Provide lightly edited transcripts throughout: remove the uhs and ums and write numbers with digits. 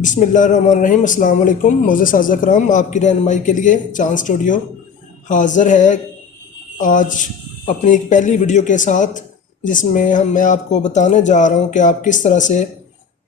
बिस्मिल्लाहिर्रहमानिर्रहीम अस्सलाम वालेकुम। मोज़ेस आज़ा कराम आपकी रहनुमाई के लिए चांद स्टूडियो हाज़िर है आज अपनी एक पहली वीडियो के साथ, जिसमें मैं आपको बताने जा रहा हूं कि आप किस तरह से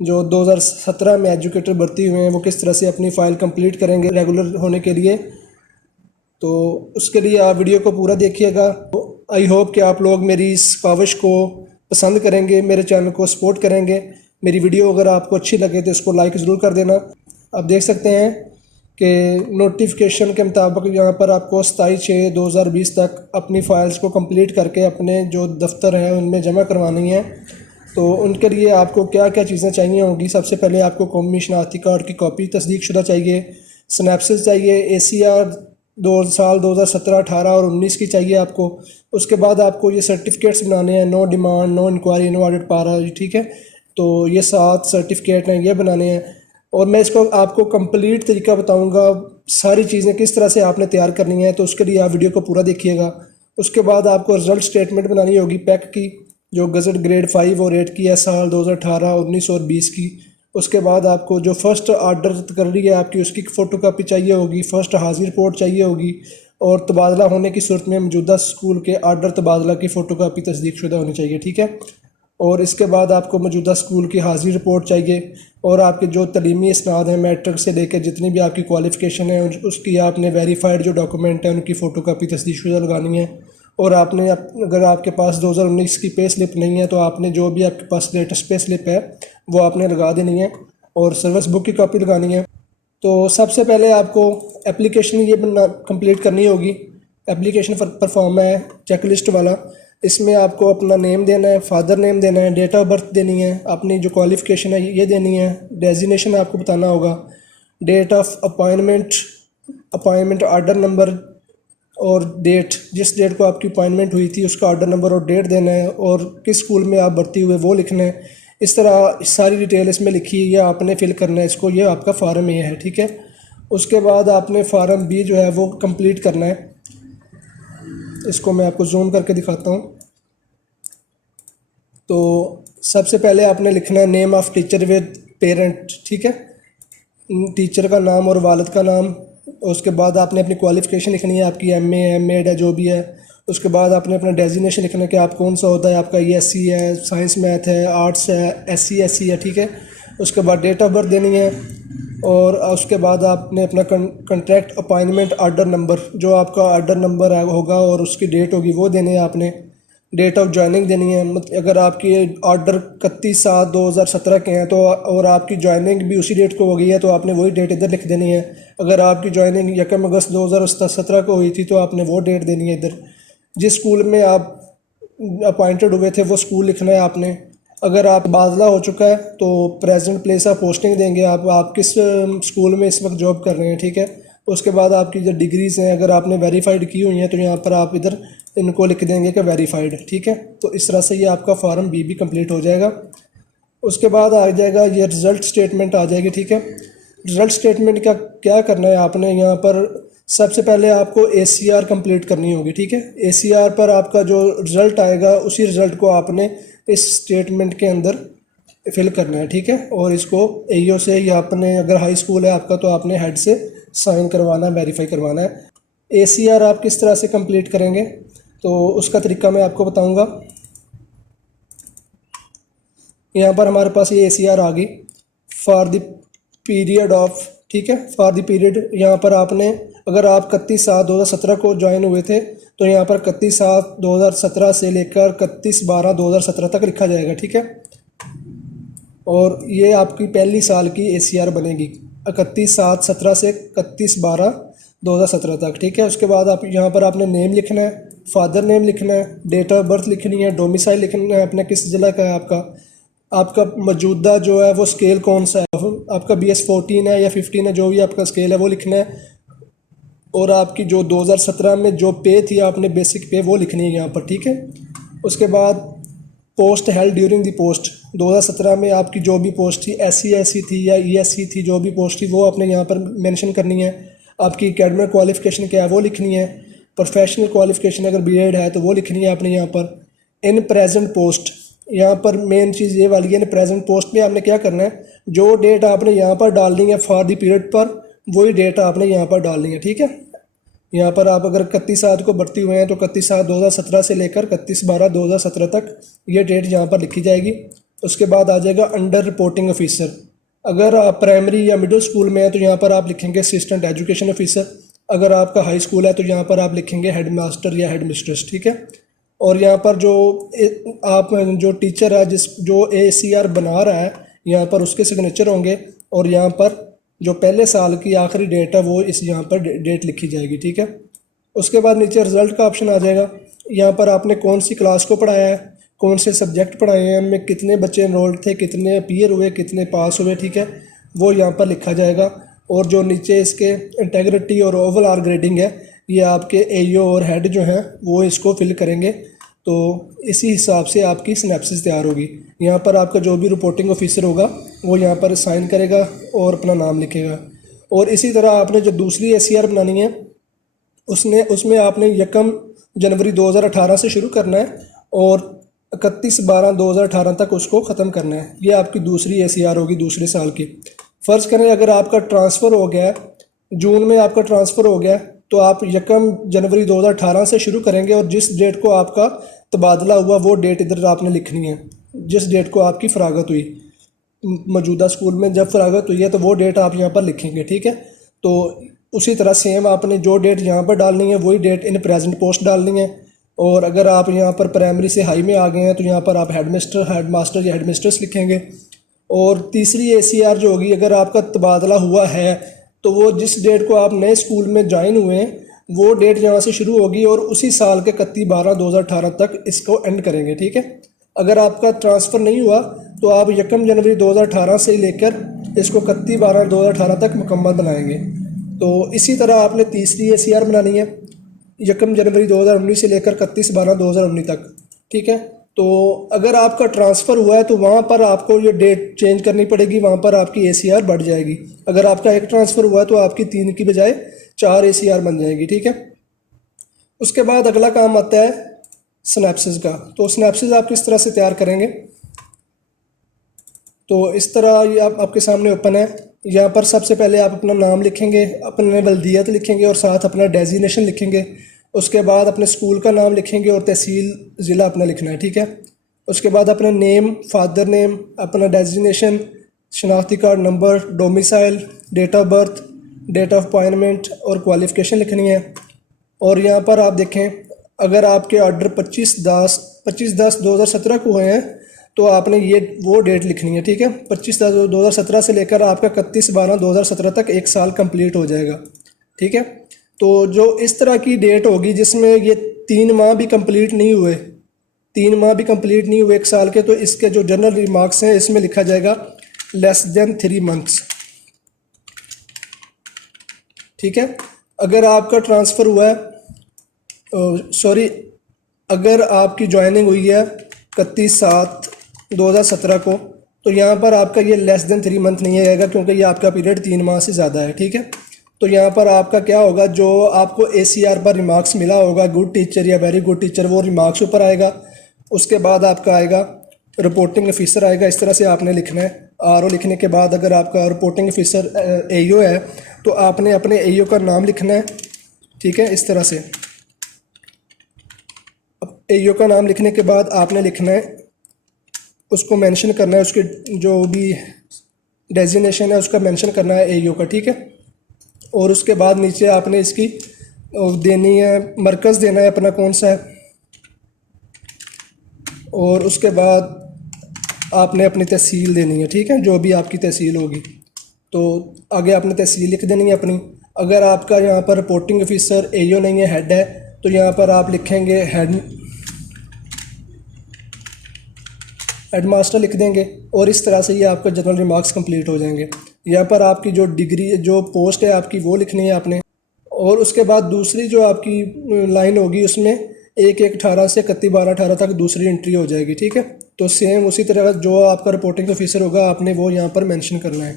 जो 2017 में एजुकेटर भर्ती हुए हैं वो किस तरह से अपनी फ़ाइल कंप्लीट करेंगे रेगुलर होने के लिए। तो उसके लिए आप वीडियो को पूरा देखिएगा। आई होप कि आप लोग मेरी इस काविश को पसंद करेंगे, मेरे चैनल को सपोर्ट करेंगे। मेरी वीडियो अगर आपको अच्छी लगे तो इसको लाइक ज़रूर कर देना। आप देख सकते हैं कि नोटिफिकेशन के मुताबिक यहाँ पर आपको 27/6/2020 तक अपनी फ़ाइल्स को कंप्लीट करके अपने जो दफ्तर हैं उनमें जमा करवानी है। तो उनके लिए आपको क्या क्या चीज़ें चाहिए होंगी। सबसे पहले आपको कौमी शनाख्ती कार्ड की कॉपी तस्दीक शुदा चाहिए, स्नैप्सिस चाहिए, ACR 2017, 18 और 19 की चाहिए आपको। उसके बाद आपको ये सर्टिफिकेट्स बनाने हैं, no demand, no inquiry, no audit para, ठीक है। तो ये 7 सर्टिफिकेट हैं, ये बनाने हैं। और मैं इसको आपको कंप्लीट तरीका बताऊंगा, सारी चीज़ें किस तरह से आपने तैयार करनी है। तो उसके लिए आप वीडियो को पूरा देखिएगा। उसके बाद आपको रिज़ल्ट स्टेटमेंट बनानी होगी पैक की, जो गज़ट ग्रेड 5 और 8 की है, साल 2018, 19 और 20 की। उसके बाद आपको जो फ़र्स्ट आर्डर तकर्री है आपकी, उसकी फ़ोटो कापी चाहिए होगी, फ़र्स्ट हाज़िर रिपोर्ट चाहिए होगी, और तबादला होने की सूरत में मौजूदा स्कूल के आर्डर तबादला की फ़ोटो कापी तस्दीक शुदा होनी चाहिए, ठीक है। और इसके बाद आपको मौजूदा स्कूल की हाज़िर रिपोर्ट चाहिए, और आपके जो तलीमी इसनाद हैं मैट्रिक से लेकर जितनी भी आपकी क्वालिफ़िकेशन है उसकी आपने वेरीफाइड जो डॉक्यूमेंट है उनकी फ़ोटो कापी तस्दीक शुदा लगानी है। और आपने अगर आपके पास 2019 की पे स्लिप नहीं है तो आपने जो भी आपके पास लेटेस्ट पे स्लिप है वो आपने लगा देनी है, और सर्विस बुक की कॉपी लगानी है। तो सबसे पहले आपको एप्लीकेशन ये बनना कंप्लीट करनी होगी। एप्लीकेशन पर फॉर्म है चेकलिस्ट वाला। इसमें आपको अपना नेम देना है, फादर नेम देना है, डेट ऑफ बर्थ देनी है, अपनी जो क्वालिफ़िकेशन है ये देनी है, डेजिग्नेशन आपको बताना होगा, date of appointment, appointment order number और डेट, जिस डेट को आपकी अपॉइंटमेंट हुई थी उसका ऑर्डर नंबर और डेट देना है, और किस स्कूल में आप भर्ती हुए वो लिखना है। इस तरह सारी डिटेल इसमें लिखी है, ये आपने फिल करना है इसको। ये आपका फार्म ए है, ठीक है। उसके बाद आपने फार्म बी जो है वो कंप्लीट करना है। इसको मैं आपको जूम करके दिखाता हूँ। तो सबसे पहले आपने लिखना है name of teacher with parent, ठीक है, टीचर का नाम और वालिद का नाम। उसके बाद आपने अपनी क्वालिफ़िकेशन लिखनी है, आपकी MA है, एड है, जो भी है। उसके बाद आपने अपना डेजिग्नेशन लिखना है कि आप कौन सा होता है, आपका ESC है, साइंस मैथ है, आर्ट्स है, SC SC है, ठीक है। उसके बाद डेट ऑफ बर्थ देनी है, और उसके बाद आपने अपना कंट्रैक्ट अपॉइंटमेंट आर्डर नंबर, जो आपका आर्डर नंबर होगा और उसकी डेट होगी वो देने हैं आपने। डेट ऑफ ज्वाइनिंग देनी है, मतलब अगर आपकी ऑर्डर 31/7/2017 के हैं तो और आपकी ज्वाइनिंग भी उसी डेट को हो गई है तो आपने वही डेट इधर लिख देनी है। अगर आपकी ज्वाइनिंग 1 अगस्त 2017 को हुई थी तो आपने वो डेट देनी है इधर। जिस स्कूल में आप अपॉइंटेड हुए थे वो स्कूल लिखना है आपने। अगर आप तबादला हो चुका है तो प्रेजेंट प्लेस ऑफ पोस्टिंग देंगे, आप किस स्कूल में इस वक्त जॉब कर रहे हैं, ठीक है। उसके बाद आपकी जो डिग्रीज़ हैं अगर आपने वेरीफाइड की हुई हैं तो यहाँ पर आप इधर इनको लिख देंगे कि वेरीफाइड, ठीक है। तो इस तरह से ये आपका फॉर्म बी भी कंप्लीट हो जाएगा। उसके बाद आ जाएगा ये रिज़ल्ट स्टेटमेंट आ जाएगी, ठीक है। रिज़ल्ट स्टेटमेंट का क्या करना है आपने यहाँ पर, सबसे पहले आपको ACR कंप्लीट करनी होगी, ठीक है। ACR पर आपका जो रिज़ल्ट आएगा उसी रिज़ल्ट को आपने इस स्टेटमेंट के अंदर फिल करना है, ठीक है। और इसको AEO से या अपने अगर हाई स्कूल है आपका तो आपने हेड से साइन करवाना, वेरीफाई करवाना है। ACR आप किस तरह से कंप्लीट करेंगे तो उसका तरीका मैं आपको बताऊंगा। यहाँ पर हमारे पास ये ACR आ गई फॉर द पीरियड ऑफ, ठीक है, फॉर द पीरियड। यहाँ पर आपने अगर आप 31/7/2017 को ज्वाइन हुए थे तो यहाँ पर 31/7/2017 से लेकर 31/12/2017 तक लिखा जाएगा, ठीक है। और ये आपकी पहली साल की ACR बनेगी 31/7/17 से 31/12/2017 तक, ठीक है। उसके बाद आप यहाँ पर आपने नेम लिखना है, फादर नेम लिखना है, डेट ऑफ बर्थ लिखनी है, डोमिसाइल लिखना है अपने किस ज़िला का है आपका मौजूदा जो है वो स्केल कौन सा है, आपका BS 14 है या 15 है, जो भी आपका स्केल है वो लिखना है। और आपकी जो 2017 में जो पे थी आपने बेसिक पे वो लिखनी है यहाँ पर, ठीक है। उसके बाद post held during the post, 2017 में आपकी जो भी पोस्ट थी, SC SC थी या ESC थी, जो भी पोस्ट थी वो आपने यहाँ पर मेंशन करनी है। आपकी एकेडमिक क्वालिफ़िकेशन क्या है वो लिखनी है। प्रोफेशनल क्वालिफ़िकेशन अगर BEd है तो वो लिखनी है आपने यहाँ पर। इन प्रेजेंट पोस्ट, यहाँ पर मेन चीज़ ये वाली है, प्रेजेंट पोस्ट में आपने क्या करना है, जो डेट आपने यहाँ पर डालनी है फॉर द पीरियड पर, वही डेट आपने यहाँ पर डालनी है। ठीक है, यहाँ पर आप अगर 31/7 को भर्ती हुए हैं तो 31/7/2017 से लेकर 31/12/2017 तक ये डेट यहाँ पर लिखी जाएगी। उसके बाद आ जाएगा अंडर रिपोर्टिंग ऑफिसर। अगर आप प्राइमरी या मिडिल स्कूल में हैं तो यहाँ पर आप लिखेंगे असिस्टेंट एजुकेशन ऑफिसर। अगर आपका हाई स्कूल है तो यहाँ पर आप लिखेंगे हेड मास्टर या हेड मिस्ट्रेस। ठीक है, और यहाँ पर आप जो टीचर है जो ACR बना रहा है, यहाँ पर उसके सिग्नेचर होंगे, और यहाँ पर जो पहले साल की आखिरी डेट है वो इस यहाँ पर डेट लिखी जाएगी। ठीक है, उसके बाद नीचे रिज़ल्ट का ऑप्शन आ जाएगा। यहाँ पर आपने कौन सी क्लास को पढ़ाया है, कौन से सब्जेक्ट पढ़ाए हैं, उनमें कितने बच्चे एनरोल्ड थे, कितने अपीयर हुए, कितने पास हुए। ठीक है, वो यहाँ पर लिखा जाएगा। और जो नीचे इसके इंटेग्रिटी और ओवरऑल ग्रेडिंग है, ये आपके AO और हेड जो हैं वो इसको फिल करेंगे। तो इसी हिसाब से आपकी सिनेप्सिस तैयार होगी। यहाँ पर आपका जो भी रिपोर्टिंग ऑफिसर होगा वो यहाँ पर साइन करेगा और अपना नाम लिखेगा। और इसी तरह आपने जो दूसरी ACR बनानी है उसमें आपने 1 जनवरी 2018 से शुरू करना है और 31/12/2018 तक उसको ख़त्म करना है। ये आपकी दूसरी ACR होगी दूसरे साल की। फ़र्ज़ करें अगर आपका ट्रांसफ़र हो गया है, जून में आपका ट्रांसफ़र हो गया है, तो आप 1 जनवरी 2018 से शुरू करेंगे और जिस डेट को आपका तबादला हुआ वो डेट इधर आपने लिखनी है। जिस डेट को आपकी फ़रागत हुई, मौजूदा स्कूल में जब फ़रागत हुई है तो वो डेट आप यहाँ पर लिखेंगे। ठीक है, तो उसी तरह सेम आपने जो डेट यहाँ पर डालनी है वही डेट इन प्रेजेंट पोस्ट डालनी है। और अगर आप यहाँ पर प्राइमरी से हाई में आ गए हैं तो यहाँ पर आप हेड मास्टर या हेड मिस्ट्रेस लिखेंगे। और तीसरी ACR जो होगी, अगर आपका तबादला हुआ है तो वो जिस डेट को आप नए स्कूल में ज्वाइन हुए हैं वो डेट यहाँ से शुरू होगी और उसी साल के 31/12/2018 तक इसको एंड करेंगे। ठीक है, अगर आपका ट्रांसफ़र नहीं हुआ तो आप 1 जनवरी 2018 से लेकर इसको 31/12/2018 तक मुकम्मल बनाएंगे। तो इसी तरह आपने तीसरी ACR बनानी है 1 जनवरी 2019 से लेकर 31/12/2019 तक। ठीक है, तो अगर आपका ट्रांसफ़र हुआ है तो वहाँ पर आपको ये डेट चेंज करनी पड़ेगी, वहाँ पर आपकी ACR बढ़ जाएगी। अगर आपका एक ट्रांसफ़र हुआ है तो आपकी 3 की बजाय 4 ACR बन जाएगी। ठीक है, उसके बाद अगला काम आता है सिनेप्सिस का। तो सिनेप्सिस आप किस तरह से तैयार करेंगे, तो इस तरह ये आपके सामने ओपन है। यहाँ पर सबसे पहले आप अपना नाम लिखेंगे, अपने वल्दियत लिखेंगे और साथ अपना डेजिग्नेशन लिखेंगे। उसके बाद अपने स्कूल का नाम लिखेंगे और तहसील ज़िला अपना लिखना है। ठीक है, उसके बाद अपना नेम, फादर नेम, अपना डेजिग्नेशन, शनाख्ती card number, domicile, date of birth, date of appointment और क्वालिफ़िकेशन लिखनी है। और यहाँ पर आप देखें, अगर आपके ऑर्डर 25/10/2017 को हुए हैं तो आपने ये वो डेट लिखनी है। ठीक है, 25/10/2017 से लेकर आपका 31/12/2017 तक 1 साल कंप्लीट हो जाएगा। ठीक है, तो जो इस तरह की डेट होगी जिसमें ये 3 माह भी कंप्लीट नहीं हुए, 3 माह भी कंप्लीट नहीं हुए 1 साल के, तो इसके जो जनरल रिमार्क्स हैं इसमें लिखा जाएगा लेस देन 3 मंथ्स। ठीक है, अगर आपका ट्रांसफ़र हुआ है अगर आपकी ज्वाइनिंग हुई है 31/7/2017 को, तो यहाँ पर आपका ये लेस देन 3 मंथ नहीं आएगा क्योंकि ये आपका पीरियड 3 माह से ज़्यादा है। ठीक है, तो यहाँ पर आपका क्या होगा, जो आपको ACR पर रिमार्क्स मिला होगा गुड टीचर या वेरी गुड टीचर, वो रिमार्क्स ऊपर आएगा। उसके बाद आपका आएगा रिपोर्टिंग ऑफिसर आएगा। इस तरह से आपने लिखना है। RO लिखने के बाद अगर आपका रिपोर्टिंग ऑफिसर AO है तो आपने अपने AO का नाम लिखना है। ठीक है, इस तरह से AO का नाम लिखने के बाद आपने लिखना है, उसको मेंशन करना है, उसके जो भी डेजिग्नेशन है उसका मेंशन करना है AO का। ठीक है, और उसके बाद नीचे आपने इसकी देनी है, मरकज़ देना है अपना कौन सा है, और उसके बाद आपने अपनी तहसील देनी है। ठीक है, जो भी आपकी तहसील होगी, तो आगे आपने तहसील लिख देनी है अपनी। अगर आपका यहाँ पर रिपोर्टिंग ऑफिसर AO नहीं है, हेड है, तो यहाँ पर आप लिखेंगे हेड मास्टर लिख देंगे। और इस तरह से ये आपका जनरल रिमार्क्स कंप्लीट हो जाएंगे। यहाँ पर आपकी जो डिग्री, जो पोस्ट है आपकी, वो लिखनी है आपने। और उसके बाद दूसरी जो आपकी लाइन होगी उसमें 1/1/18 से 31/12/18 तक दूसरी एंट्री हो जाएगी। ठीक है, तो सेम उसी तरह जो आपका रिपोर्टिंग ऑफिसर होगा आपने वो यहाँ पर मेंशन करना है।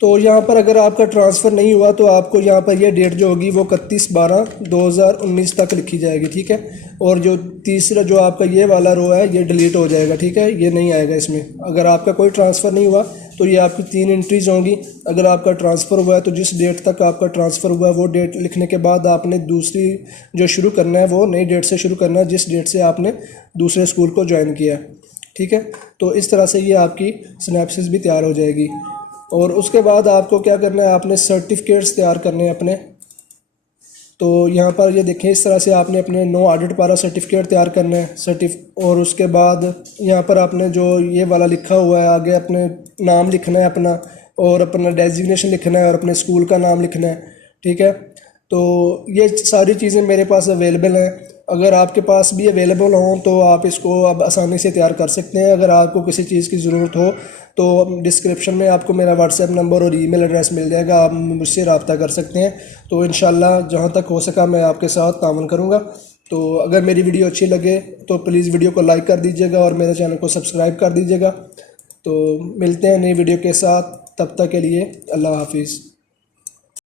तो यहाँ पर अगर आपका ट्रांसफ़र नहीं हुआ तो आपको यहाँ पर ये डेट जो होगी वो 31/12/2019 तक लिखी जाएगी, ठीक है। और जो तीसरा जो आपका ये वाला रो है ये डिलीट हो जाएगा, ठीक है, ये नहीं आएगा इसमें। अगर आपका कोई ट्रांसफ़र नहीं हुआ तो ये आपकी 3 एंट्रीज़ होंगी। अगर आपका ट्रांसफ़र हुआ है तो जिस डेट तक आपका ट्रांसफ़र हुआ है वो डेट लिखने के बाद आपने दूसरी जो शुरू करना है वो नई डेट से शुरू करना है जिस डेट से आपने दूसरे स्कूल को ज्वाइन किया है, ठीक है। तो इस तरह से ये आपकी सिनैप्सिस भी तैयार हो जाएगी। और उसके बाद आपको क्या करना है, आपने सर्टिफिकेट्स तैयार करने हैं अपने। तो यहाँ पर ये देखें, इस तरह से आपने अपने नो ऑडिट पारा सर्टिफिकेट तैयार करना है और उसके बाद यहाँ पर आपने जो ये वाला लिखा हुआ है आगे अपने नाम लिखना है अपना, और अपना डेजिग्नेशन लिखना है और अपने स्कूल का नाम लिखना है, ठीक है। तो ये सारी चीज़ें मेरे पास अवेलेबल हैं। अगर आपके पास भी अवेलेबल हों तो आप इसको अब आसानी से तैयार कर सकते हैं। अगर आपको किसी चीज़ की ज़रूरत हो तो डिस्क्रिप्शन में आपको मेरा व्हाट्सएप नंबर और ईमेल एड्रेस मिल जाएगा, आप मुझसे रब्ता कर सकते हैं। तो इंशाल्लाह जहाँ तक हो सका मैं आपके साथ ताउन करूँगा। तो अगर मेरी वीडियो अच्छी लगे तो प्लीज़ वीडियो को लाइक कर दीजिएगा और मेरे चैनल को सब्सक्राइब कर दीजिएगा। तो मिलते हैं नई वीडियो के साथ, तब तक के लिए अल्लाह हाफिज़।